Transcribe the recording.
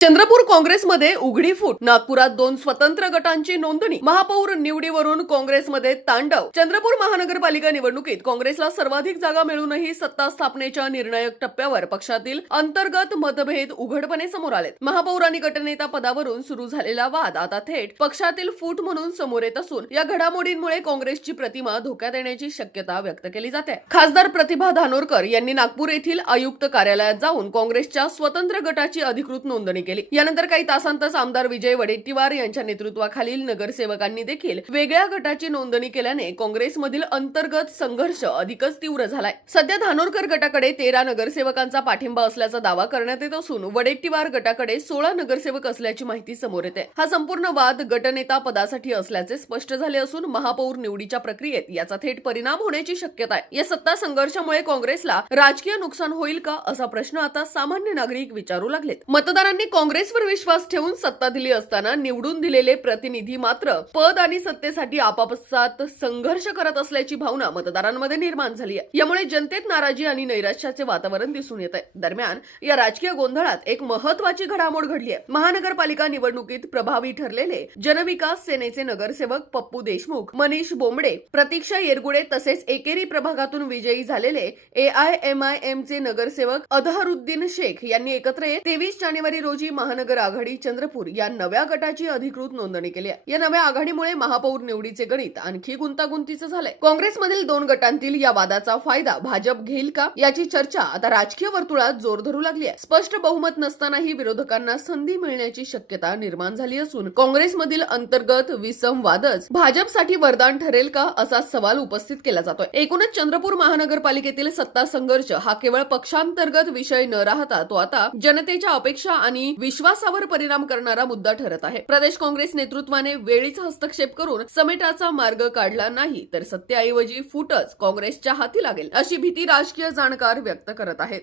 चंद्रपूर काँग्रेसमध्ये उघडी फूट. नागपुरात 2 स्वतंत्र गटांची नोंदणी. महापौर निवडीवरून काँग्रेसमध्ये तांडव. चंद्रपूर महानगरपालिका निवडणुकीत काँग्रेसला सर्वाधिक जागा मिळूनही सत्ता स्थापनेच्या निर्णायक टप्प्यावर पक्षातील अंतर्गत मतभेद उघडपणे समोर आलेत. महापौर आणि गटनेता पदावरून सुरू झालेला वाद आता थेट पक्षातील फूट म्हणून समोर येत असून या घडामोडींमुळे काँग्रेसची प्रतिमा धोक्यात येण्याची शक्यता व्यक्त केली जाते. खासदार प्रतिभा धानोरकर यांनी नागपूर येथील आयुक्त कार्यालयात जाऊन काँग्रेसच्या स्वतंत्र गटाची अधिकृत नोंदणी केली. यानंतर काही तासांतच आमदार विजय वडेट्टीवार यांच्या नेतृत्वाखालील नगरसेवकांनी देखील वेगळ्या गटाची नोंदणी केल्याने काँग्रेसमधील अंतर्गत संघर्ष अधिकच तीव्र झालाय. सध्या धानोरकर गटाकडे 13 नगरसेवकांचा पाठिंबा असल्याचा दावा करण्यात येत असून वडेट्टीवार गटाकडे 16 नगरसेवक असल्याची माहिती समोर येते. हा संपूर्ण वाद गटनेता पदासाठी असल्याचे स्पष्ट झाले असून महापौर निवडीच्या प्रक्रियेत याचा थेट परिणाम होण्याची शक्यता आहे. या सत्ता संघर्षामुळे काँग्रेसला राजकीय नुकसान होईल का असा प्रश्न आता सामान्य नागरिक विचारू लागलेत. मतदारांनी काँग्रेसवर विश्वास ठेवून सत्ता दिली असताना निवडून दिलेले प्रतिनिधी मात्र पद आणि सत्तेसाठी आपापसात संघर्ष करत असल्याची भावना मतदारांमध्ये निर्माण झाली आहे. यामुळे जनतेत नाराजी आणि नैराश्याचे वातावरण दिसून येत आहे. दरम्यान या राजकीय गोंधळात एक महत्त्वाची घडामोड घडली आहे. महानगरपालिका निवडणुकीत प्रभावी ठरलेले जनविकास सेनेचे नगरसेवक पप्पू देशमुख, मनीष बोंबडे, प्रतीक्षा येरगुडे तसेच एकेरी प्रभागातून विजयी झालेले AIMIM चे नगरसेवक अदहरुद्दीन शेख यांनी एकत्र येत 23 जानेवारी रोजी महानगर आघाडी चंद्रपूर या नव्या गटाची अधिकृत नोंदणी केली आहे. या नव्या आघाडीमुळे महापौर निवडीचे गणित आणखी गुंतागुंतीचं झालंय. काँग्रेसमधील 2 गटांतील या वादाचा फायदा भाजप घेईल का याची चर्चा आता राजकीय वर्तुळात जोर धरू लागली आहे. स्पष्ट बहुमत नसतानाही विरोधकांना संधी मिळण्याची शक्यता निर्माण झाली असून काँग्रेसमधील अंतर्गत विसंवादच भाजपसाठी वरदान ठरेल का असा सवाल उपस्थित केला जातोय. एकूणच चंद्रपूर महानगरपालिकेतील सत्ता संघर्ष हा केवळ पक्षांतर्गत विषय न राहता तो आता जनतेच्या अपेक्षा आणि विश्वासावर परिणाम करणारा मुद्दा ठरत आहे. प्रदेश काँग्रेस नेतृत्वाने वेळीच हस्तक्षेप करून समेटाचा मार्ग काढला नाही तर सत्तेऐवजी फूटच काँग्रेसच्या हाती लागेल अशी भीती राजकीय जाणकार व्यक्त करत आहेत.